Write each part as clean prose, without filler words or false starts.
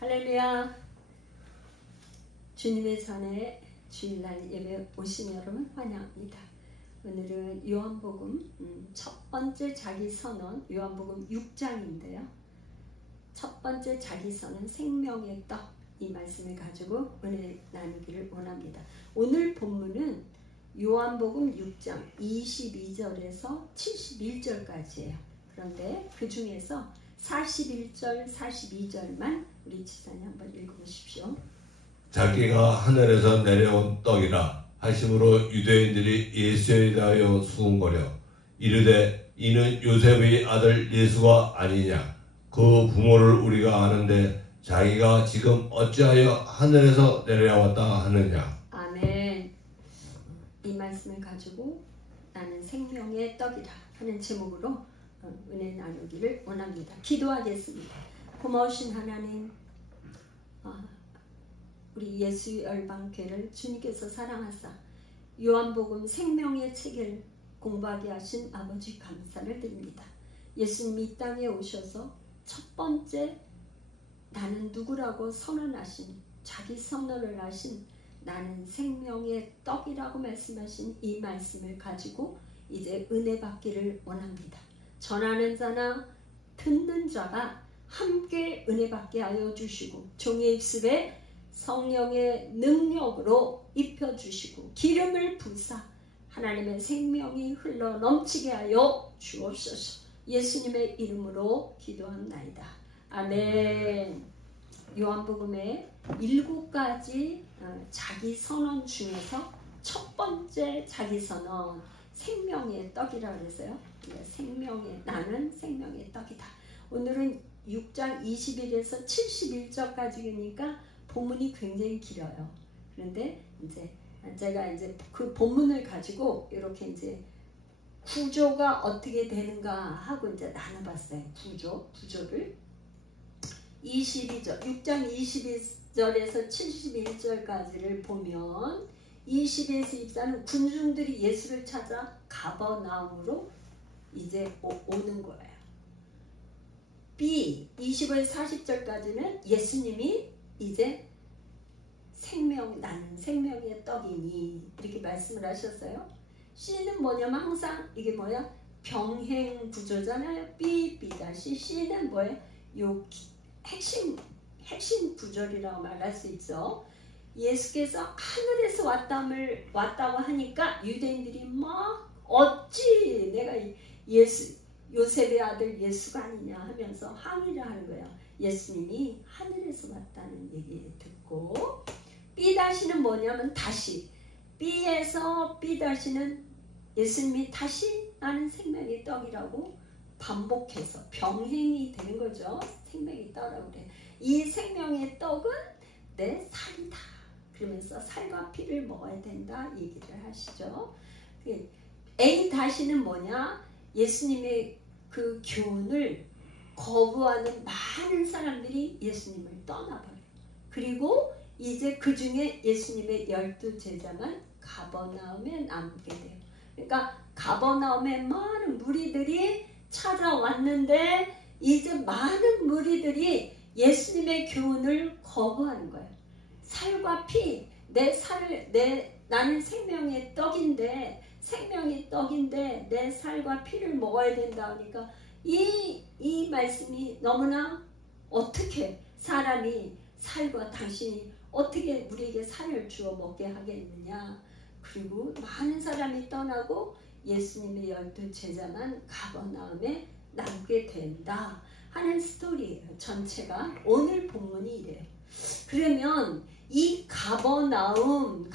할렐루야. 주님의 전에 주일날 예배 오신 여러분 환영합니다. 오늘은 요한복음 첫 번째 자기선언 요한복음 6장인데요. 첫 번째 자기선언 생명의 떡, 이 말씀을 가지고 은혜 나누기를 원합니다. 오늘 본문은 요한복음 6장 22절에서 71절까지예요. 그런데 그 중에서 41절, 42절만 우리 지사님 한번 읽어보십시오. 자기가 하늘에서 내려온 떡이라 하심으로 유대인들이 예수에 대하여 수군거려 이르되 이는 요셉의 아들 예수가 아니냐. 그 부모를 우리가 아는데 자기가 지금 어찌하여 하늘에서 내려왔다 하느냐. 아멘. 이 말씀을 가지고 나는 생명의 떡이다 하는 제목으로 은혜 나누기를 원합니다. 기도하겠습니다. 고마우신 하나님, 우리 예수 열방교회를 주님께서 사랑하사 요한복음 생명의 책을 공부하게 하신 아버지 감사를 드립니다. 예수님이 이 땅에 오셔서 첫 번째 나는 누구라고 선언하신, 자기 선언을 하신 나는 생명의 떡이라고 말씀하신 이 말씀을 가지고 이제 은혜 받기를 원합니다. 전하는 자나 듣는 자가 함께 은혜 받게 하여 주시고 종의 입술에 성령의 능력으로 입혀주시고 기름을 부사 하나님의 생명이 흘러 넘치게 하여 주옵소서. 예수님의 이름으로 기도합나이다. 아멘. 요한복음의 7가지 자기 선언 중에서 첫 번째 자기 선언 생명의 떡이라고 해서요. 나는 생명의 떡이다. 오늘은 6장 21에서 71절까지니까 본문이 굉장히 길어요. 그런데 이제 제가 그 본문을 가지고 이렇게 이제 구조가 어떻게 되는가 하고 이제 나눠봤어요. 구조를 22절, 6장 22절에서 71절까지를 보면 20에서 24는 군중들이 예수를 찾아 가버나움으로 이제 오는 거예요. B 25에서 40절까지는 예수님이 이제 나는 생명의 떡이니 이렇게 말씀을 하셨어요. C는 뭐냐면 항상 이게 뭐야? 병행 구조잖아요. B-C. C는 뭐예요? 요 핵심 구절이라고 말할 수 있죠. 예수께서 하늘에서 왔다고 하니까 유대인들이 막 어찌 내가 요셉의 아들 예수가 아니냐 하면서 항의를 하는 거예요. 예수님이 하늘에서 왔다는 얘기 듣고 B-는 뭐냐면 다시 B에서 B-는 예수님이 다시 나는 생명의 떡이라고 반복해서 병행이 되는 거죠. 생명의 떡이라고 그래. 이 생명의 떡은 내 살이다. 그러면서 살과 피를 먹어야 된다 얘기를 하시죠. A-는 뭐냐? 예수님의 그 교훈을 거부하는 많은 사람들이 예수님을 떠나버려요. 그리고 이제 그 중에 예수님의 12제자만 가버나움에 남게 돼요. 그러니까 가버나움에 많은 무리들이 찾아왔는데 이제 많은 무리들이 예수님의 교훈을 거부하는 거예요. 살과 피, 나는 생명의 떡인데 내 살과 피를 먹어야 된다 하니까 이 말씀이 너무나 어떻게 사람이 살과 당신이 어떻게 우리에게 살을 주어 먹게 하겠느냐. 그리고 많은 사람이 떠나고 예수님의 12제자만 가버나움에 남게 된다 하는 스토리예요. 전체가 오늘 본문이 이래요. 그러면 이 가버나움이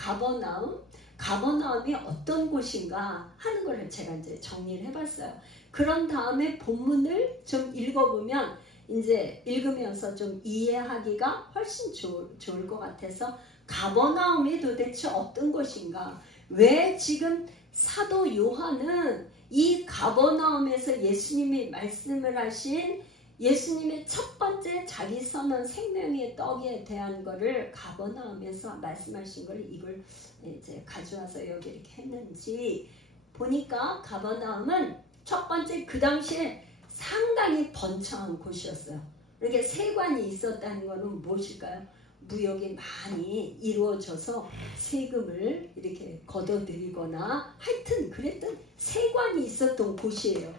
어떤 곳인가 하는 걸 제가 이제 정리를 해봤어요. 그런 다음에 본문을 좀 읽어보면 이제 읽으면서 좀 이해하기가 훨씬 좋을 것 같아서 가버나움이 도대체 어떤 곳인가? 왜 지금 사도 요한은 이 가버나움에서 예수님이 말씀을 하신 예수님의 첫 번째 자기 선언 생명의 떡에 대한 거를 가버나움에서 말씀하신 걸 이걸 이제 가져와서 여기 이렇게 했는지 보니까 가버나움은 첫 번째 그 당시에 상당히 번창한 곳이었어요. 이렇게 세관이 있었다는 것은 무엇일까요? 무역이 많이 이루어져서 세금을 이렇게 걷어들이거나 하여튼 그랬던 세관이 있었던 곳이에요.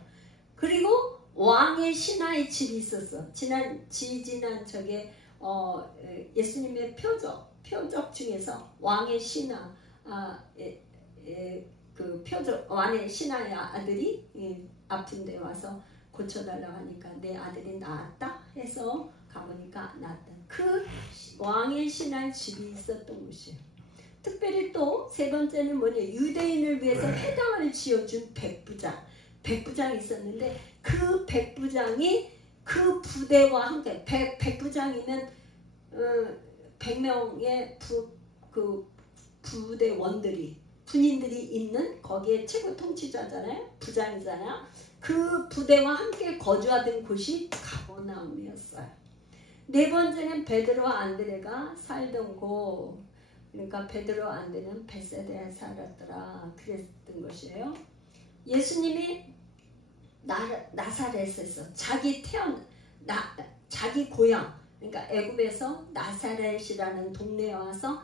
그리고 왕의 신하의 집이 있었어. 지난 저게 예수님의 표적 중에서 왕의 신하 그 표적 왕의 신하의 아들이 아픈 데 와서 고쳐달라고 하니까 내 아들이 나았다 해서 가보니까 나았다. 그 왕의 신하의 집이 있었던 곳이에요. 특별히 또 세 번째는 뭐냐, 유대인을 위해서 회당을 지어준 백부장이 있었는데 그 백부장이 그 부대와 함께 백부장이면 100명의 부대원들이 군인들이 있는 거기에 최고 통치자잖아요. 부장이잖아요. 그 부대와 함께 거주하던 곳이 가버나움이었어요. 네 번째는 베드로와 안드레가 살던 곳. 그러니까 베드로와 안드레는 벳세다에 살았더라. 그랬던 것이에요. 예수님이 나사렛에서 자기 고향, 그러니까 애굽에서 나사렛이라는 동네에 와서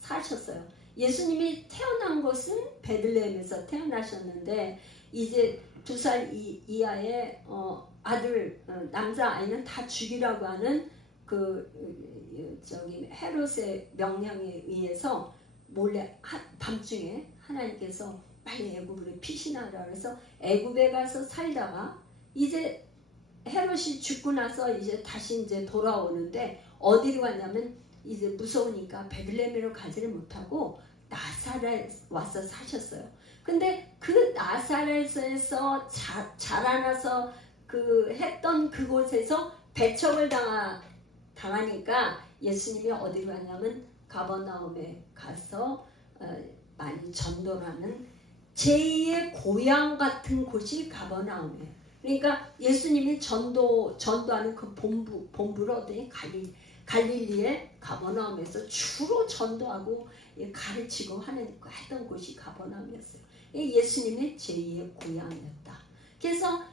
사셨어요. 예수님이 태어난 곳은 베들레헴에서 태어나셨는데 이제 2살 이하의 아들, 남자 아이는 다 죽이라고 하는 헤롯의 명령에 의해서 몰래 밤중에 하나님께서 빨리 애굽으로 피신하라 그래서 애굽에 가서 살다가 이제 헤롯이 죽고 나서 이제 다시 이제 돌아오는데 어디로 갔냐면 이제 무서우니까 베들레헴으로 가지를 못하고 나사렛 와서 사셨어요. 근데 그 나사렛에서 자라나서 했던 그곳에서 배척을 당하니까 예수님이 어디로 갔냐면 가버나움에 가서 많이 전도를 하는 제2의 고향 같은 곳이 가버나움이에요. 그러니까 예수님이 전도하는 그 본부로 어디 갈릴리의 가버나움에서 주로 전도하고 가르치고 했던 곳이 가버나움이었어요. 예수님의 제2의 고향이었다. 그래서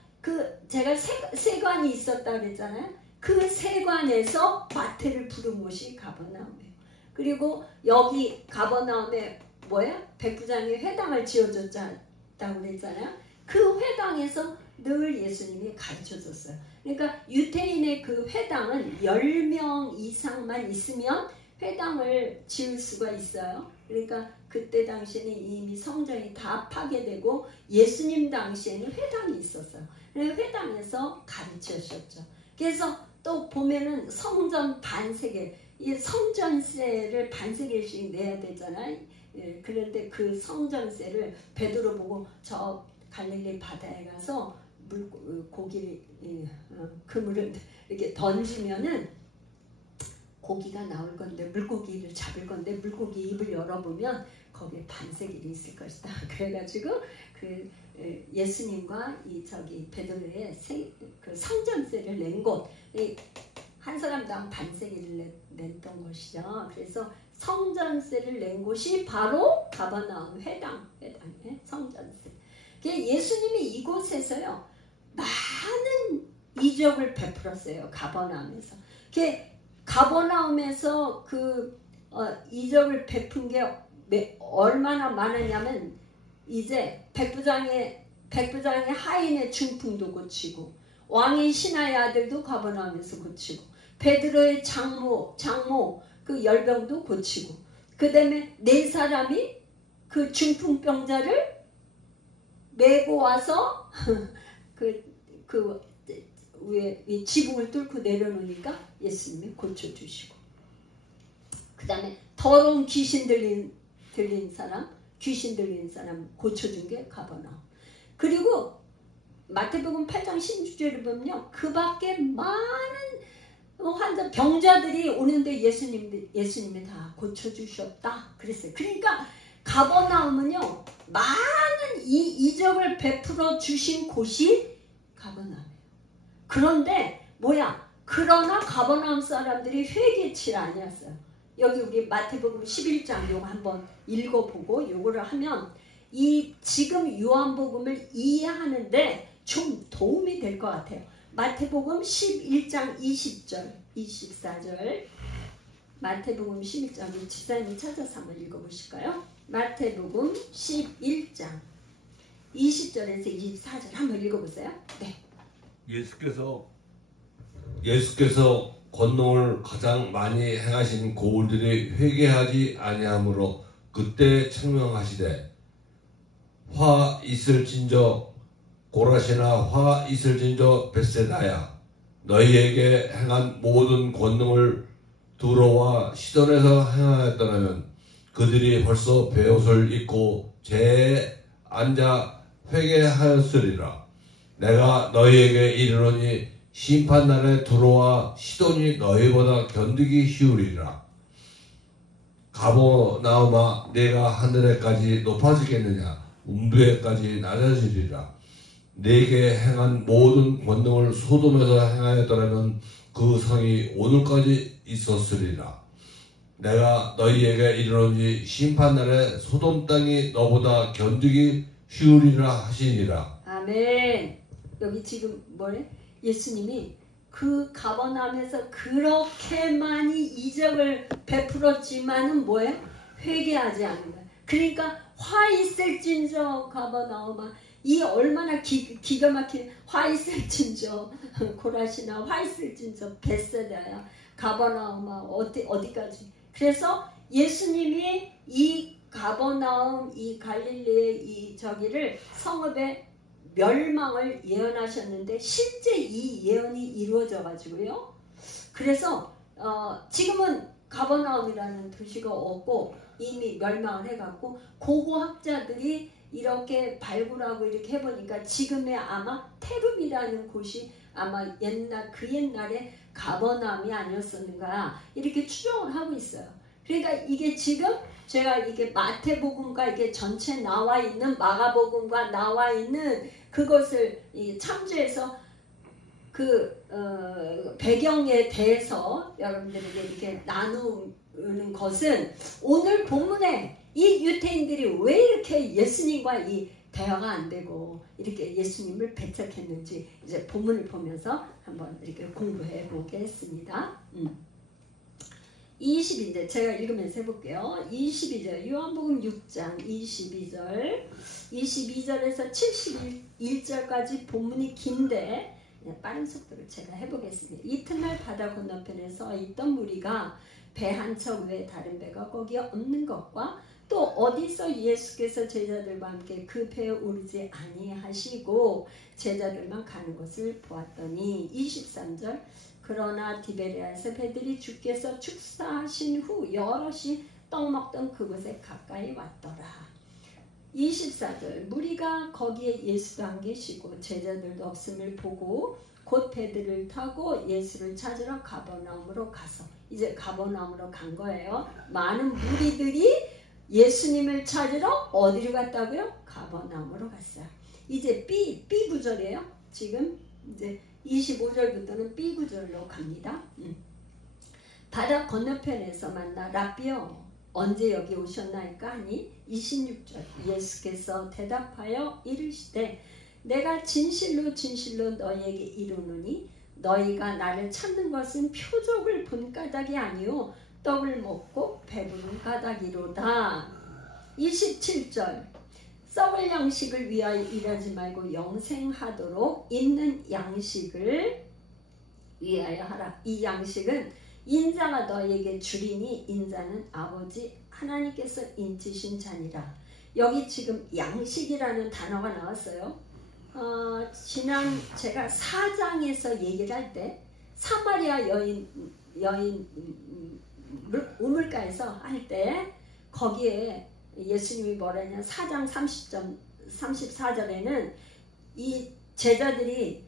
제가 세관이 있었다 그랬잖아요. 그 세관에서 마태를 부른 곳이 가버나움이에요. 그리고 여기 가버나움에 백부장이 회당을 지어줬다고 그랬잖아요. 그 회당에서 늘 예수님이 가르쳐줬어요. 그러니까 유태인의 그 회당은 10명 이상만 있으면 회당을 지을 수가 있어요. 그러니까 그때 당시에는 이미 성전이 다 파괴되고 예수님 당시에는 회당이 있었어요. 그래서 회당에서 가르치셨죠. 그래서 또 보면은 성전 반세계, 이 성전세를 반세계씩 내야 되잖아요. 그런데 그 성전세를 베드로 보고 저 갈릴리 바다에 가서 그물을 이렇게 던지면은 고기가 나올 건데, 물고기를 잡을 건데 물고기 입을 열어보면 거기에 반세겔이 있을 것이다. 그래가지고 예수님과 베드로의 그 성전세를 낸 곳, 한 사람당 반세겔을 냈던 것이죠. 그래서 성전세를 낸 곳이 바로 가버나움 회당의 성전세. 예수님이 이곳에서요 많은 이적을 베풀었어요. 가버나움에서. 가버나움에서 이적을 베푼 게 얼마나 많았냐면 이제 백부장의 하인의 중풍도 고치고 왕의 신하의 아들도 가버나움에서 고치고 베드로의 장모 그 열병도 고치고 그 다음에 4사람이 그 중풍병자를 메고 와서 위에 지붕을 뚫고 내려놓으니까 예수님이 고쳐주시고 그 다음에 더러운 귀신 들린 사람 고쳐준 게 가버나움. 그리고 마태복음 8장 16절을 보면요, 그 밖에 많은 병자들이 오는데 예수님이 다 고쳐주셨다 그랬어요. 그러니까 가버나움은요 많은 이적을 베풀어 주신 곳이 가버나움이에요. 그런데 그러나 가버나움 사람들이 회개치 아니었어요. 여기 우리 마태복음 11장 요거 한번 읽어보고 요거를 하면 지금 요한복음을 이해하는데 좀 도움이 될 것 같아요. 마태복음 11장 20절, 24절. 마태복음 11장, 집사님이 찾아서 한번 읽어보실까요? 마태복음 11장 20절에서 24절 한번 읽어보세요. 네. 예수께서 권능을 가장 많이 행하신 고울들이 회개하지 아니하므로 그때 책명하시되 화 있을진저 고라시나 화 있을진저 벳세다야 너희에게 행한 모든 권능을 두로와 시돈에서 행하였더라면 그들이 벌써 베옷을 입고 재에 앉아 회개하였으리라. 내가 너희에게 이르노니 심판날에 두로와 시돈이 너희보다 견디기 쉬우리라. 가버나움아 내가 하늘에까지 높아지겠느냐 음부에까지 낮아지리라. 내게 행한 모든 권능을 소돔에서 행하였더라면 그 성이 오늘까지 있었으리라. 내가 너희에게 이르노니 심판날에 소돔 땅이 너보다 견디기 쉬우리라 하시니라. 아멘. 여기 지금 뭐래? 예수님이 그 가버나움에서 그렇게 많이 이적을 베풀었지만은 뭐예요? 회개하지 않는 거예요. 그러니까 화 있을진저 가버나움아, 이 얼마나 기가 막힌 화 있을진저 고라시나 화 있을진저 벳세다야 가버나움아 어디까지. 그래서 예수님이 이 가버나움 이 갈릴리의 이 저기를 성읍의 멸망을 예언하셨는데 실제 이 예언이 이루어져 가지고요. 그래서 지금은 가버나움이라는 도시가 없고 이미 멸망을 해갖고 고고학자들이 이렇게 발굴하고 이렇게 해보니까 지금의 아마 테룸이라는 곳이 아마 그 옛날에 가버나움이 아니었었는가 이렇게 추정을 하고 있어요. 그러니까 이게 지금 제가 이게 마태복음과 이게 전체 나와 있는 마가복음과 나와 있는 그것을 참조해서 그 배경에 대해서 여러분들에게 이렇게 나누는 것은 오늘 본문에 이 유태인들이 왜 이렇게 예수님과 이 대화가 안 되고 이렇게 예수님을 배척했는지 이제 본문을 보면서 한번 이렇게 공부해 보겠습니다. 22절 제가 읽으면서 해볼게요. 22절 요한복음 6장 22절에서 71절까지 본문이 긴데 빠른 속도로 제가 해보겠습니다. 이튿날 바다 건너편에 서 있던 무리가 배 한 척 외에 다른 배가 거기에 없는 것과 또 어디서 예수께서 제자들과 함께 그 배에 오르지 아니하시고 제자들만 가는 것을 보았더니 23절 그러나 디베리아에서 배들이 주께서 축사하신 후 여럿이 떡 먹던 그곳에 가까이 왔더라. 24절 무리가 거기에 예수도 안 계시고 제자들도 없음을 보고 곧 배들을 타고 예수를 찾으러 가버나움으로 가서 이제 가버나움으로 간 거예요. 많은 무리들이 예수님을 찾으러 어디로 갔다고요? 가버나움으로 갔어요. 이제 B 구절이에요. 지금 이제 25절부터는 B 구절로 갑니다. 바다 건너편에서 만나 랍비여 언제 여기 오셨나이까 하니 26절 예수께서 대답하여 이르시되 내가 진실로 진실로 너희에게 이르노니 너희가 나를 찾는 것은 표적을 본 까닭이 아니요 떡을 먹고 배부른 까닭이로다. 27절 썩을 양식을 위하여 일하지 말고 영생하도록 있는 양식을 위하여 하라. 이 양식은 인자가 너희에게 주리니 인자는 아버지 하나님께서 인치신 자니라. 여기 지금 양식이라는 단어가 나왔어요. 지난 제가 4장에서 얘기를 할 때 사마리아 여인 우물가에서 할 때 거기에 예수님이 뭐라냐 4장 34절에는 이 제자들이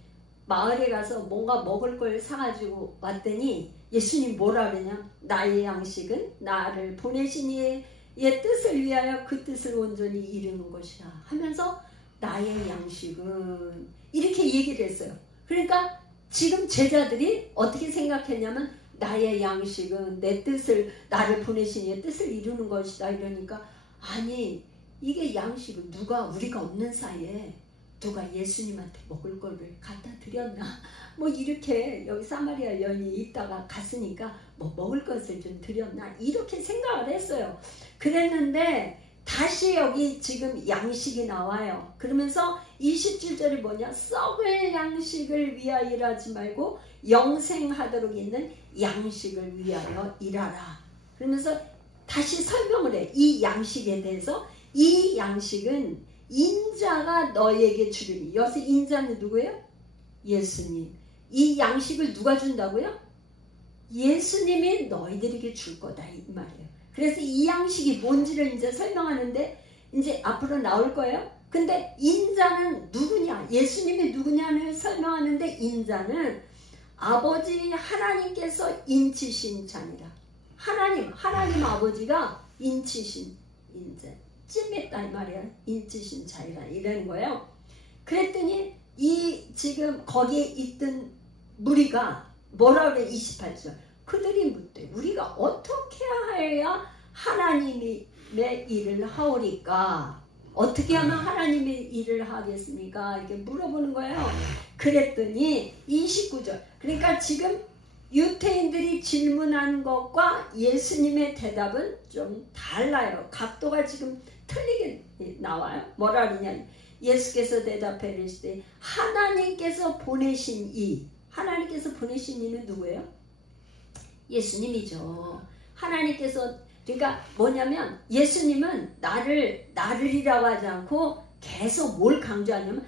마을에 가서 뭔가 먹을 걸 사가지고 왔더니 예수님 뭐라 그러냐 나의 양식은 나를 보내신 이의 뜻을 위하여 그 뜻을 온전히 이루는 것이라 하면서 나의 양식은 이렇게 얘기를 했어요. 그러니까 지금 제자들이 어떻게 생각했냐면 나의 양식은 내 뜻을 나를 보내신 이의 뜻을 이루는 것이다 이러니까 아니 이게 양식을 누가 우리가 없는 사이에 누가 예수님한테 먹을 거를 갖다 드렸나? 뭐 이렇게 여기 사마리아 여인이 있다가 갔으니까 뭐 먹을 것을 좀 드렸나? 이렇게 생각을 했어요. 그랬는데 다시 여기 지금 양식이 나와요. 그러면서 27절이 뭐냐? 썩을 양식을 위하여 일하지 말고 영생하도록 있는 양식을 위하여 일하라. 그러면서 다시 설명을 해. 이 양식에 대해서. 이 양식은 인자가 너에게 주리니. 여기서 인자는 누구예요? 예수님. 이 양식을 누가 준다고요? 예수님이 너희들에게 줄 거다 이 말이에요. 그래서 이 양식이 뭔지를 이제 설명하는데 이제 앞으로 나올 거예요. 근데 인자는 누구냐? 예수님이 누구냐를 설명하는데 인자는 아버지 하나님께서 인치신 자니라. 하나님 아버지가 인치신 인자. 찜했다 이 말이야. 인치신 자이라 이라는 거예요. 그랬더니 이 지금 거기에 있던 무리가 뭐라 그래? 28절. 그들이 묻되 우리가 어떻게 하여야 하나님의 일을 하오리까? 어떻게 하면 하나님의 일을 하겠습니까? 이렇게 물어보는 거예요. 그랬더니 29절. 그러니까 지금 유태인들이 질문한 것과 예수님의 대답은 좀 달라요. 각도가 지금 틀리게 나와요. 뭐라 그러냐? 예수께서 대답해 이르시되 하나님께서 보내신 이. 하나님께서 보내신 이는 누구예요? 예수님이죠. 하나님께서 그러니까 뭐냐면 예수님은 나를이라고 하지 않고 계속 뭘 강조하냐면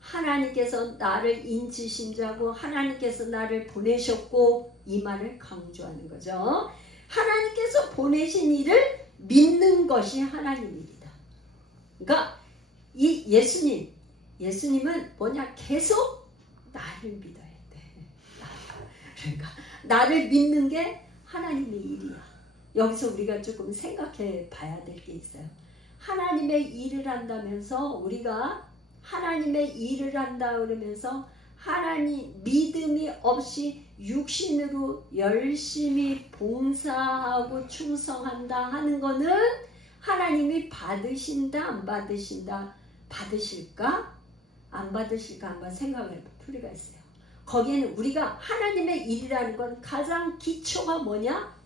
하나님께서 나를 인치신 자고 하나님께서 나를 보내셨고 이 말을 강조하는 거죠. 하나님께서 보내신 이를 믿는 것이 하나님 일이다. 그러니까 이 예수님은 뭐냐? 계속 나를 믿어야 돼. 그러니까 나를 믿는 게 하나님의 일이야. 여기서 우리가 조금 생각해 봐야 될 게 있어요. 하나님의 일을 한다면서 우리가 하나님의 일을 한다 그러면서 하나님 믿음이 없이 육신으로 열심히 봉사하고 충성한다 하는 거는 하나님이 받으신다 안 받으신다? 받으실까? 안 받으실까? 한번 생각해 볼 필요가 있어요. 거기에는 우리가 하나님의 일이라는 건 가장 기초가 뭐냐?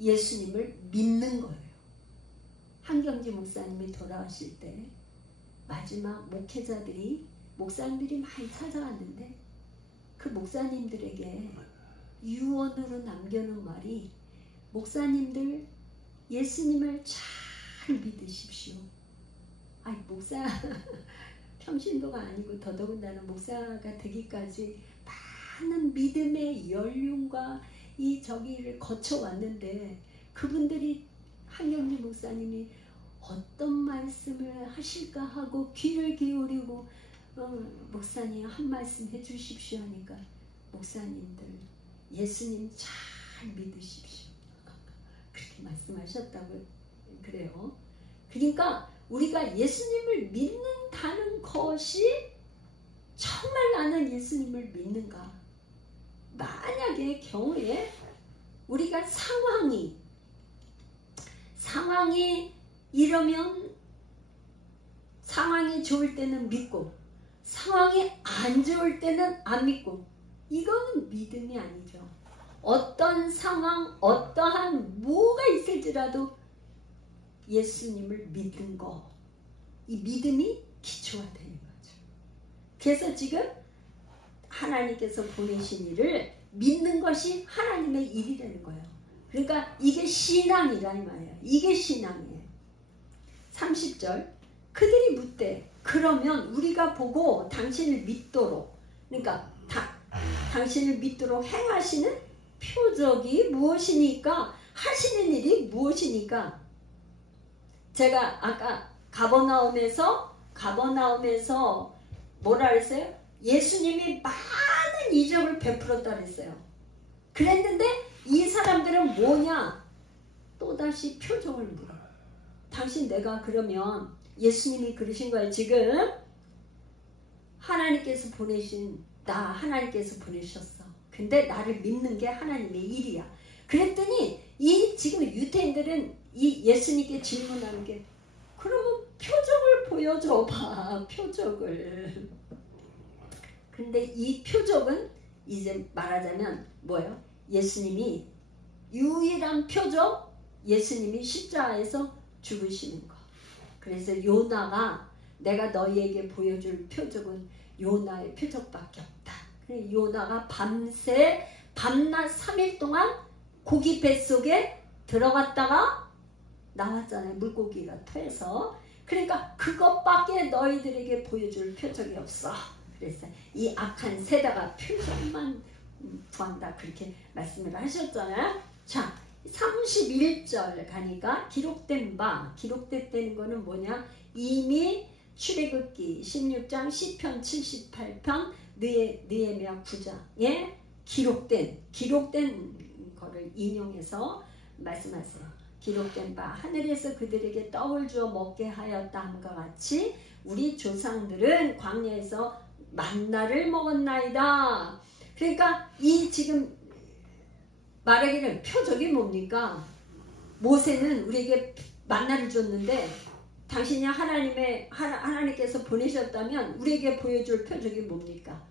예수님을 믿는 거예요. 한경지 목사님이 돌아가실 때 마지막 목사님들이 많이 찾아왔는데 그 목사님들에게 유언으로 남겨놓은 말이 목사님들 예수님을 잘 믿으십시오. 아니 목사 평신도가 아니고 더더군다나 목사가 되기까지 많은 믿음의 연륜과 이 저기를 거쳐왔는데 그분들이 한경지 목사님이 어떤 말씀을 하실까 하고 귀를 기울이고 목사님 한 말씀 해주십시오 하니까 목사님들 예수님 잘 믿으십시오. 그렇게 말씀하셨다고 그래요. 그러니까 우리가 예수님을 믿는다는 것이 정말 나는 예수님을 믿는가? 만약의 경우에 우리가 상황이 이러면 상황이 좋을 때는 믿고 상황이 안 좋을 때는 안 믿고 이거는 믿음이 아니죠. 어떤 상황 어떠한 뭐가 있을지라도 예수님을 믿는 거 이 믿음이 기초가 되는 거죠. 그래서 지금 하나님께서 보내신 일을 믿는 것이 하나님의 일이라는 거예요. 그러니까 이게 신앙이라 이 말이에요. 이게 신앙이에요. 30절 그들이 묻되 그러면 우리가 보고 당신을 믿도록 그러니까 당신을 믿도록 행하시는 표적이 무엇이니까 하시는 일이 무엇이니까 제가 아까 가버나움에서 뭐라 그랬어요? 예수님이 많은 이적을 베풀었다 그랬어요. 그랬는데 이 사람들은 뭐냐? 또다시 표적을 물어. 당신 내가 그러면 예수님이 그러신 거예요. 지금 하나님께서 보내신 나 하나님께서 보내셨어. 근데 나를 믿는 게 하나님의 일이야. 그랬더니 이 지금 유태인들은 이 예수님께 질문하는 게 그러면 표적을 보여줘봐, 표적을. 근데 이 표적은 이제 말하자면 뭐예요? 예수님이 유일한 표적, 예수님이 십자가에서 죽으시는 거. 그래서 요나가 내가 너희에게 보여줄 표적은 요나의 표적밖에 없다. 그래서 요나가 밤낮 3일 동안 고기 뱃속에 들어갔다가 나왔잖아요. 물고기가 토해서. 그러니까 그것밖에 너희들에게 보여줄 표적이 없어. 그래서 이 악한 세대가 표적만 구한다. 그렇게 말씀을 하셨잖아요. 자, 31절 가니까 기록됐다는 거는 뭐냐? 이미 출애굽기 16장 시편 78편 느헤미야 9장에 기록된 거를 인용해서 말씀하세요. 기록된 바 하늘에서 그들에게 떡을 주어 먹게 하였다 함과 같이 우리 조상들은 광야에서 만나를 먹었나이다. 그러니까 이 지금 말하기를 표적이 뭡니까? 모세는 우리에게 만나를 줬는데 당신이 하나님께서 보내셨다면 우리에게 보여줄 표적이 뭡니까?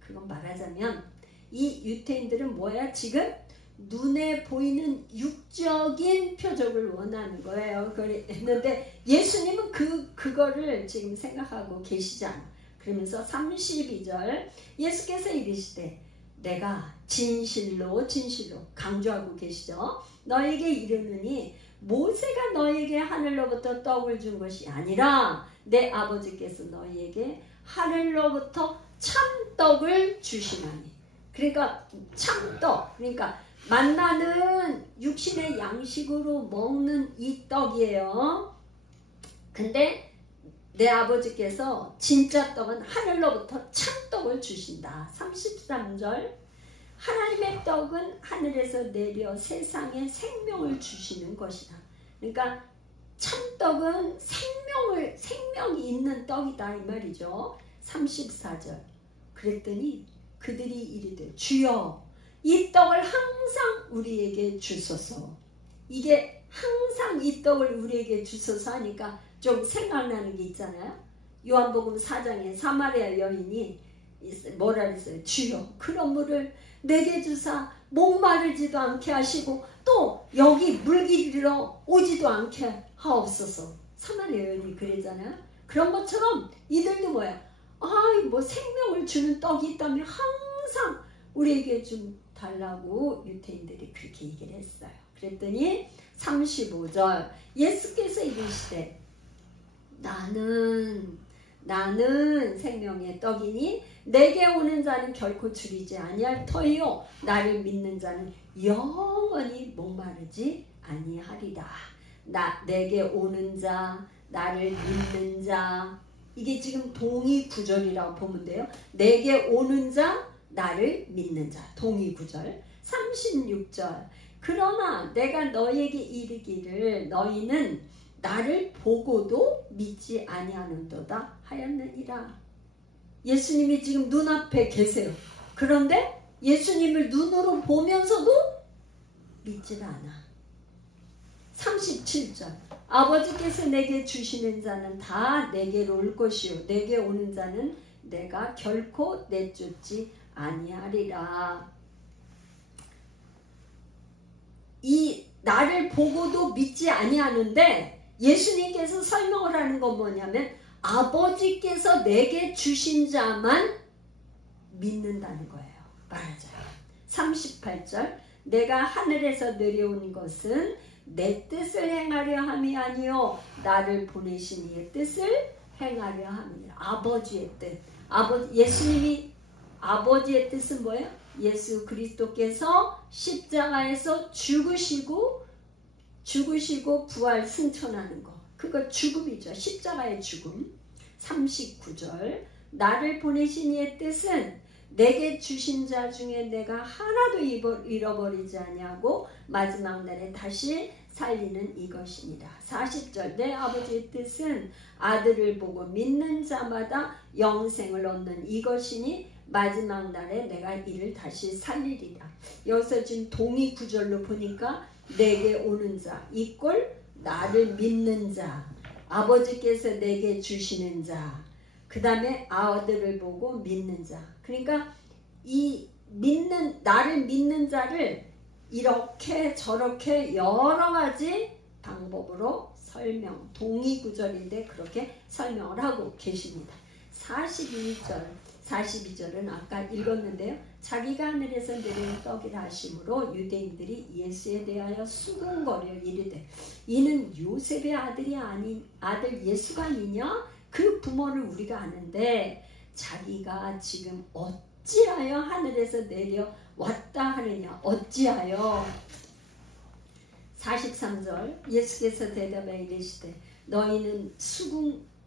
그건 말하자면 이 유태인들은 뭐야? 지금 눈에 보이는 육적인 표적을 원하는 거예요. 그랬는데 예수님은 그거를 지금 생각하고 계시잖아. 그러면서 32절 예수께서 이르시되 내가 진실로 강조하고 계시죠. 너에게 이르느니 모세가 너에게 하늘로부터 떡을 준 것이 아니라 내 아버지께서 너희에게 하늘로부터 참떡을 주시나니. 그러니까 참떡, 그러니까 만나는 육신의 양식으로 먹는 이 떡이에요. 근데 내 아버지께서 진짜 떡은 하늘로부터 참떡을 주신다. 33절 하나님의 떡은 하늘에서 내려 세상에 생명을 주시는 것이다. 그러니까 참떡은 생명이 있는 떡이다 이 말이죠. 34절 그랬더니 그들이 이르되 주여 이 떡을 항상 우리에게 주소서. 이게 항상 이 떡을 우리에게 주소서 하니까 좀 생각나는 게 있잖아요. 요한복음 4장에 사마리아 여인이 뭐라 그랬어요? 주여 그런 물을 내게 주사 목마르지도 않게 하시고 또 여기 물기르러 오지도 않게 하옵소서. 사마리아 여인이 그러잖아요. 그런 것처럼 이들도 뭐야? 뭐 생명을 주는 떡이 있다면 항상 우리에게 좀 달라고 유태인들이 그렇게 얘기를 했어요. 그랬더니 35절 예수께서 이르시되 나는 생명의 떡이니 내게 오는 자는 결코 줄이지 아니할 터이요 나를 믿는 자는 영원히 목마르지 아니하리라. 내게 오는 자 나를 믿는 자 이게 지금 동의 구절이라고 보면 돼요. 내게 오는 자 나를 믿는 자 동의 구절. 36절 그러나 내가 너에게 이르기를 너희는 나를 보고도 믿지 아니하는도다 하였느니라. 예수님이 지금 눈앞에 계세요. 그런데 예수님을 눈으로 보면서도 믿질 않아. 37절 아버지께서 내게 주시는 자는 다 내게로 올 것이요 내게 오는 자는 내가 결코 내쫓지 아니하리라. 이 나를 보고도 믿지 아니하는데 예수님께서 설명을 하는 건 뭐냐면 아버지께서 내게 주신 자만 믿는다는 거예요. 말하자면 38절 내가 하늘에서 내려온 것은 내 뜻을 행하려 함이 아니요 나를 보내신 이의 뜻을 행하려 함이라. 아버지의 뜻. 예수님이 아버지의 뜻은 뭐예요? 예수 그리스도께서 십자가에서 죽으시고 부활 승천하는 거. 그거 죽음이죠. 십자가의 죽음. 39절 나를 보내신 이의 뜻은 내게 주신 자 중에 내가 하나도 잃어버리지 아니하고 마지막 날에 다시 살리는 이것이니라. 40절 내 아버지의 뜻은 아들을 보고 믿는 자마다 영생을 얻는 이것이니 마지막 날에 내가 이를 다시 살리리라. 여기서 지금 동의 구절로 보니까 내게 오는 자 이꼴 나를 믿는 자 아버지께서 내게 주시는 자, 그 다음에 아들을 보고 믿는 자. 그러니까 이 나를 믿는 자를 이렇게 저렇게 여러 가지 방법으로 설명, 동의구절인데 그렇게 설명을 하고 계십니다. 42절은 아까 읽었는데요. 자기가 하늘에서 내려온 떡이라 하심으로 유대인들이 예수에 대하여 수군거려 이르되 이는 요셉의 아들이 아닌 아들 예수가 아니냐? 그 부모를 우리가 아는데 자기가 지금 어찌하여 하늘에서 내려왔다 하느냐? 어찌하여? 43절 예수께서 대답하여 이르시되 너희는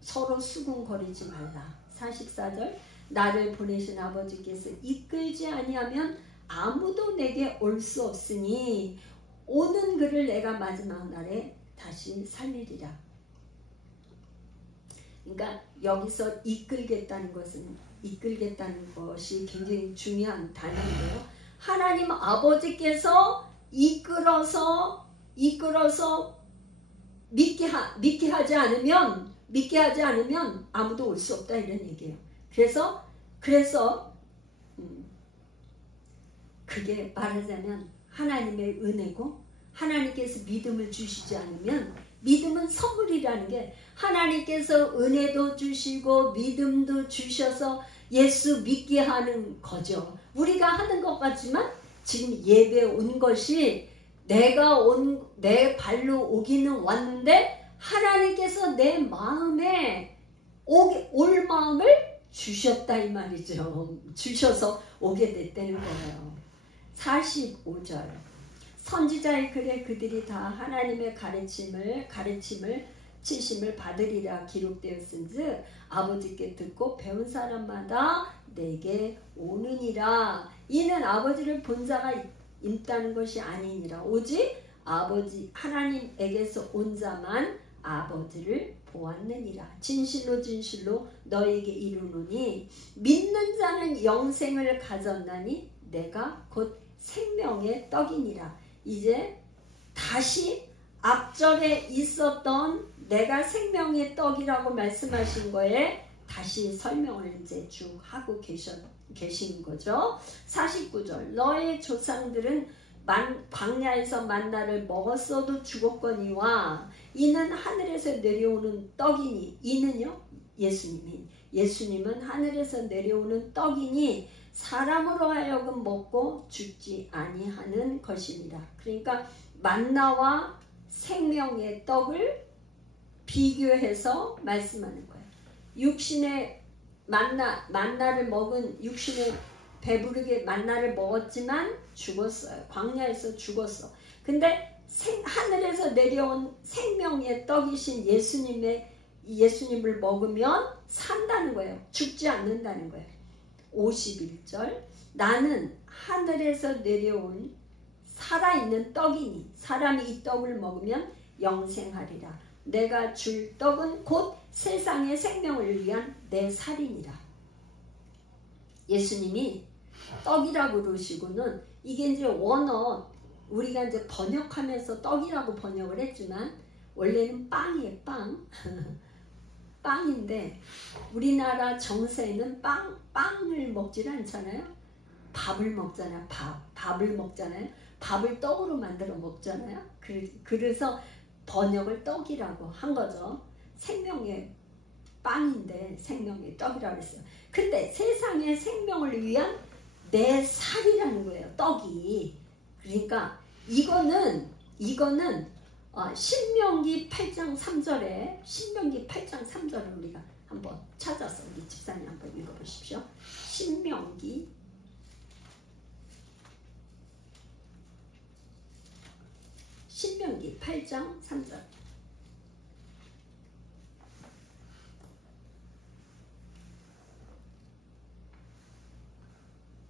서로 수군거리지 말라. 44절 나를 보내신 아버지께서 이끌지 아니하면 아무도 내게 올 수 없으니 오는 그를 내가 마지막 날에 다시 살리리라. 그러니까 여기서 이끌겠다는 것이 굉장히 중요한 단어인데요. 하나님 아버지께서 이끌어서 믿게 하지 않으면 아무도 올 수 없다 이런 얘기예요. 그래서 그게 말하자면 하나님의 은혜고 하나님께서 믿음을 주시지 않으면 믿음은 선물이라는 게 하나님께서 은혜도 주시고 믿음도 주셔서 예수 믿게 하는 거죠. 우리가 하는 것 같지만 지금 예배 온 것이 내 발로 오기는 왔는데 하나님께서 내 마음에 올 마음을 주셨다 이 말이죠. 주셔서 오게 됐다는 거예요. 45절 선지자의 글에 그들이 다 하나님의 가르침을 받으리라 기록되었은즉 아버지께 듣고 배운 사람마다 내게 오느니라. 이는 아버지를 본 자가 있다는 것이 아니니라. 오직 아버지 하나님에게서 온 자만 아버지를 보았느니라. 진실로 너에게 이르노니 믿는 자는 영생을 가졌나니 내가 곧 생명의 떡이니라. 이제 다시 앞절에 있었던 내가 생명의 떡이라고 말씀하신 거에 다시 설명을 이제 쭉 하고 계신 거죠. 49절 너의 조상들은 광야에서 만나를 먹었어도 죽었거니와 이는 하늘에서 내려오는 떡이니 이는요 예수님은 하늘에서 내려오는 떡이니 사람으로 하여금 먹고 죽지 아니하는 것입니다. 그러니까 만나와 생명의 떡을 비교해서 말씀하는 거예요. 육신의 만나를 먹은 육신의 배부르게 만나를 먹었지만 죽었어요. 광야에서 죽었어. 근데 하늘에서 내려온 생명의 떡이신 예수님을 먹으면 산다는 거예요. 죽지 않는다는 거예요. 51절 나는 하늘에서 내려온 살아있는 떡이니 사람이 이 떡을 먹으면 영생하리라. 내가 줄 떡은 곧 세상의 생명을 위한 내 살이니라. 예수님이 떡이라고 그러시고는 이게 이제 원어 우리가 이제 번역하면서 떡이라고 번역을 했지만 원래는 빵이에요. 빵인데 우리나라 정서에는 빵을 먹질 않잖아요. 밥을 먹잖아요. 밥을 먹잖아요. 밥을 떡으로 만들어 먹잖아요. 그래서 번역을 떡이라고 한 거죠. 생명의 빵인데 생명의 떡이라고 했어요. 근데 세상의 생명을 위한 내 살이라는 거예요. 떡이. 그러니까 이거는 신명기 8장 3절을 우리가 한번 찾아서 우리 집사님 한번 읽어보십시오. 신명기 8장 3절.